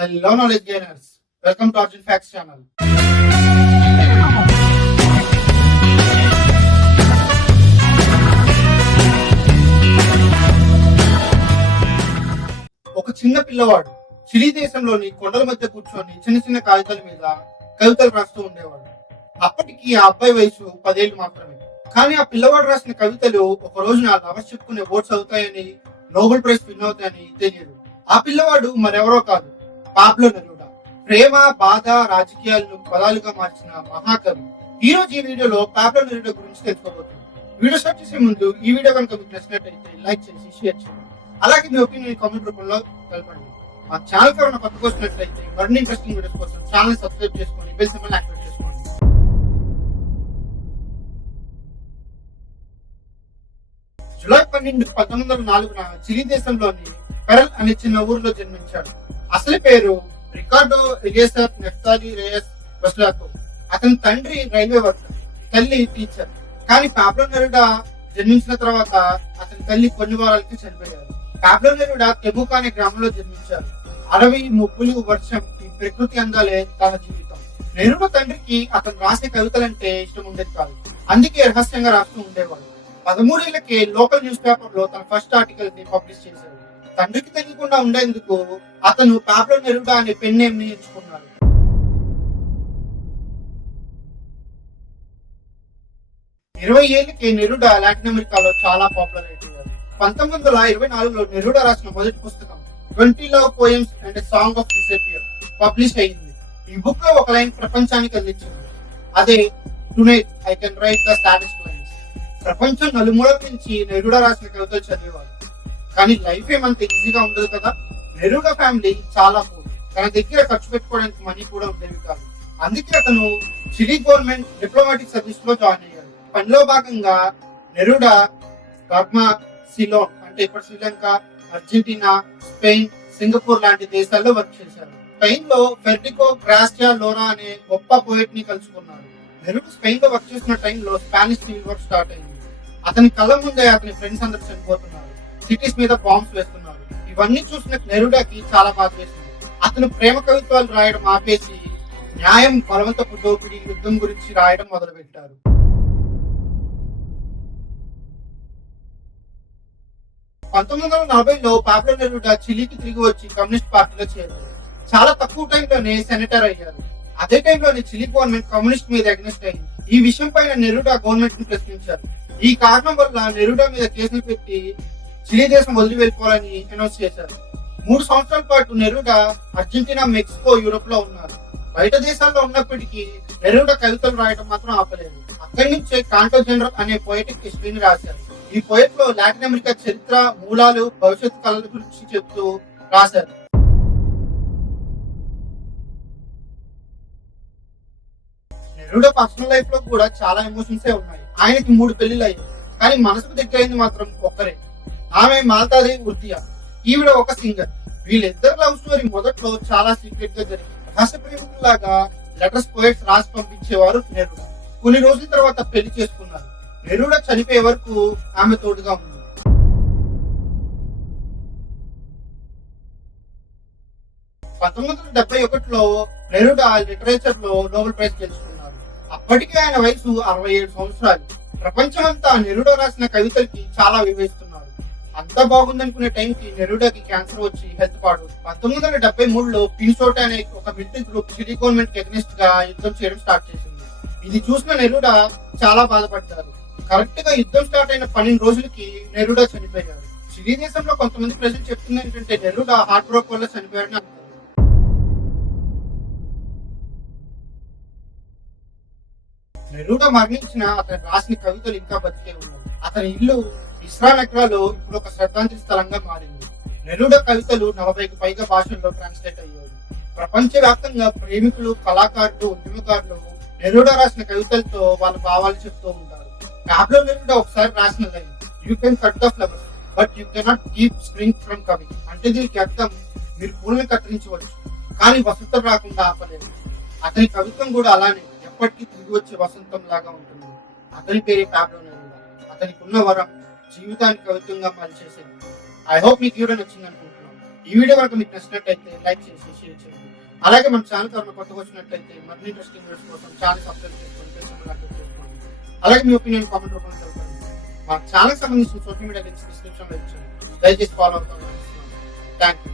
Hello knowledge gainers. Welcome to Arjun Facts channel. ఒక చిన్న పిల్లవాడు చిలీ దేశంలోని కొండల మధ్య కూర్చొని చిన్న చిన్న కాగితాల మీద కవితలు రాస్తూ ఉండేవాడు. అప్పటికి ఆ అబ్బాయి వయసు 10 ఏళ్ళు మాత్రమే. కానీ ఆ పిల్లవాడు రాసిన కవితలు ఒక రోజున లవర్స్ చెప్పుకునే ఓట్స్ అవుతాయని, నోబెల్ ప్రైజ్ విన్ అవుతాయని తెలియదు. ఆ పిల్లవాడు మరెవరో కాదు, పాబ్లో నెరూడా. ప్రేమ, బాధ, రాజకీయాలను పదాలుగా మార్చిన మహాకవి. ఈ రోజు ఈ వీడియోలో పాబ్లో నెరూడా గురించి తెలుసుకోబోతున్నాం. వీడియో స్టార్ట్ చేసే ముందు ఈ వీడియో కనుక మీకు నచ్చినట్లయితే లైక్ చేసి షేర్ చేయండి. అలాగే మీ ఒపీనియన్ కామెంట్ రూపంలో తెలపండి. మా ఛానల్ కి కొత్తగా వచ్చినట్లయితే మరిన్ని ఇంట్రెస్టింగ్ వీడియోస్ కోసం ఛానల్ సబ్స్క్రైబ్ చేసుకొని బెల్ సింబల్ యాక్టివేట్ చేసుకోండి. జూలై 12, 1904 చిలీ దేశంలోని పెరల్ అనే చిన్న ఊరిలో జన్మించాడు. అసలు పేరు రికార్డో ఎలియేజర్ నెఫ్తాలి రేయస్ బస్లాతో. అతని తండ్రి రైల్వే వర్కర్, తల్లి టీచర్. కానీ పాబ్లో నెరూడా జన్మించిన తర్వాత అతని తల్లి కొన్ని వారాలకి చనిపోయారు. పాబ్లో నెరూడా తెముకా అనే గ్రామంలో జన్మించారు. అడవి, ముగ్గులు, వర్షం, ఈ ప్రకృతి అందాలే తన జీవితం. నెరూడా తండ్రికి అతను రాసే కవితలంటే ఇష్టం ఉండేది కాదు. అందుకే రహస్యంగా రాస్తూ ఉండేవాడు. 13 ఏళ్లకే లోకల్ న్యూస్ పేపర్ లో తన ఫస్ట్ ఆర్టికల్ ని పబ్లిష్ చేశాడు. తండ్రికి తెలియకుండా ఉండేందుకు అతను పాబ్లో నెరూడా అనే పెన్ నేమ్ ని ఎంచుకున్నాడు. ఇరవై ఏళ్ళకి నెరూడా లాటిన్ అమెరికాలో చాలా పాపులర్ అయిపోయారు. 1924లో నెరూడా రాసిన మొదటి పుస్తకం 20 love poems and song of disappear publish అయింది. ఈ బుక్ లో ఒక లైన్ ప్రపంచానికి అందించింది. అదే tonight I can write the saddest lines. ప్రపంచం నలుమూలల నుంచి నెరూడా రాసిన కవితలు చదివేవారు. కానీ లైఫ్ ఏమంత ఈజీగా ఉండదు కదా. నెరూడా ఫ్యామిలీ చాలా పూర్. తన దగ్గర ఖర్చు పెట్టుకోవడానికి మనీ కూడా ఉండేవి కాదు. అందుకే అతను చిలీ గవర్నమెంట్ డిప్లొమాటిక్ సర్వీస్ లో జాయిన్ అయ్యాడు. పనిలో భాగంగా నెరూడా బర్మా, సిలోన్ అంటే ఇప్పుడు శ్రీలంక, అర్జెంటీనా, స్పెయిన్, సింగపూర్ లాంటి దేశాల్లో వర్క్ చేశారు. స్పెయిన్ లో ఫెర్డికో గ్రాసియా లోరా అనే గొప్ప పోయిట్ ని కలుసుకున్నారు. నెరూడా స్పెయిన్ లో వర్క్ చేసిన టైంలో స్పానిష్ సివిల్ వార్ స్టార్ట్ అయింది. అతని కళ్ళ ముందే అతని ఫ్రెండ్స్ అందరూ చనిపోతున్నారు. సిటీస్ మీద బాంబ్స్ వేస్తున్నారు. ఇవన్నీ చూసిన నెరూడాకి చాలా బాధ వేసింది. అతను ప్రేమ కవిత్వాలు రాయడం ఆపేసి న్యాయం, బలవంతపు దోపిడీ, యుద్ధం గురించి రాయడం మొదలు పెట్టారు. 1940లో పాబ్లో నెరూడా చిలీకి తిరిగి వచ్చి కమ్యూనిస్ట్ పార్టీలో చేరారు. చాలా తక్కువ టైంలోనే సెనేటర్ అయ్యారు. అదే టైంలోనే చిలీ గవర్నమెంట్ కమ్యూనిస్ట్ మీద అగ్నెస్ట్ అయింది. ఈ విషయం పైన నెరూడా గవర్నమెంట్ ని ప్రశ్నించారు. ఈ కారణం వల్ల నెరూడా మీద కేసులు పెట్టి చిలీ దేశం వదిలి వెళ్ళిపోవాలని అనౌన్స్ చేశారు. 3 సంవత్సరాల పాటు నెరూడా అర్జెంటీనా, మెక్సికో, యూరోప్ లో ఉన్నారు. బయట దేశాల్లో ఉన్నప్పటికీ నెరూడా కవితలు రాయడం మాత్రం ఆపలేదు. అక్కడి నుంచే కాంటో జనరల్ అనే పోయిటిక్ హిస్టరీని రాశారు. ఈ పోయిట్ లో లాటిన్ అమెరికా చరిత్ర, మూలాలు, భవిష్యత్ కళల గురించి చెప్తూ రాశారు. నెరూడా పర్సనల్ లైఫ్ లో కూడా చాలా ఎమోషన్స్ ఉన్నాయి. ఆయనకి 3 పెళ్లిళ్ళు అయ్యాయి. కానీ మనసుకు దగ్గరైంది మాత్రం ఒక్కరే. ఆమె మాల్తాది ఉర్తియా. ఈవిడ ఒక సింగర్. వీళ్ళిద్దరు లవ్ స్టోరీ మొదట్లో చాలా సీక్రెట్ గా జరిగింది. రహస్య ప్రేమికులాగా లెటర్స్, పోయిట్స్ రాసి పంపించేవారు నెరూడా. కొన్ని రోజుల తర్వాత పెళ్లి చేసుకున్నారు. నెరూడా చనిపోయే వరకు ఆమె తోడుగా ఉంది. 1971లో నెరూడా లిటరేచర్ లో నోబెల్ ప్రైజ్ గెలుచుకున్నారు. అప్పటికే ఆయన వయసు 67 సంవత్సరాలు. ప్రపంచమంతా నెరూడా రాసిన కవితలకి చాలా వివరిస్తున్నారు. అంతా బాగుందనుకునే టైంకి నెరూడాకి క్యాన్సర్ వచ్చి హెల్త్ పాడు. 1973లో పిన్సోటా అనే ఒక మిలిటరీ గ్రూప్ చిలీ గవర్నమెంట్ కి అగెనిస్ట్ గా యుద్ధం చేయడం స్టార్ట్ చేసింది. ఇది చూసిన నెరూడా చాలా బాధపడ్డారు. కరెక్ట్ గా యుద్ధం స్టార్ట్ అయిన 12 రోజులకి నెరూడా చనిపోయారు. చిలీ దేశంలో కొంతమంది ప్రజలు చెప్తుంది ఏంటంటే నెరూడా హార్ట్ బ్రేక్ వల్ల చనిపోయారని అంటారు. నెరూడా మరణించిన అతను రాసిన కవితలు ఇంకా బతికే ఉన్నాయి. అతని ఇల్లు ఇస్రా నగరాలో ఇప్పుడు ఒక శ్రద్ధాంజలి స్థలంగా మారింది. నెరూడా కవితలు 40కి పైగా భాషల్లో ట్రాన్స్లేట్ అయ్యాయి. ప్రపంచ వ్యాప్తంగా ప్రేమికులు, కళాకారులు, ఉద్యమకారులు నెరూడా రాసిన కవితలతో వాళ్ళ భావాలు చెప్తూ ఉంటారు. పాబ్లో నెరూడా ఒకసారి రాసిన line, you can cut the flowers but you cannot keep spring from coming. అంటే దీనికి అర్థం, మీరు పూలను కత్తిరించవచ్చు కానీ వసంతం రాకుండా ఆపలేదు. అతని కవిత్వం కూడా అలానే ఎప్పటికీ తిరిగి వచ్చే వసంతం లాగా ఉంటుంది. అతని పేరే పాబ్లో నెరూడా. అతనికి ఉన్న వరం జీవితాన్ని కవిత్వంగా మార్చేసేది. ఐ హోప్ మీకు వీడియో నచ్చింది అనుకుంటున్నాను. ఈ వీడియో కనుక మీకు నచ్చినట్లయితే లైక్ చేసి షేర్ చేయండి. అలాగే మన ఛానల్ కనుక కొత్తగా వచ్చినట్లయితే మరిన్ని ఇంట్రెస్టింగ్ వీడియోస్ కోసం ఛానల్ సబ్స్క్రైబ్ చేసుకోండి, చేసుకోండి. అలాగే మీ ఒపీనియన్ కామెంట్ రూపంలో తెలుపండి. మా ఛానల్ సంబంధించిన సోషల్ మీడియా లింక్స్ డిస్క్రిప్షన్ లో ఇచ్చాను, దయచేసి ఫాలో అవుతాను. Thank you.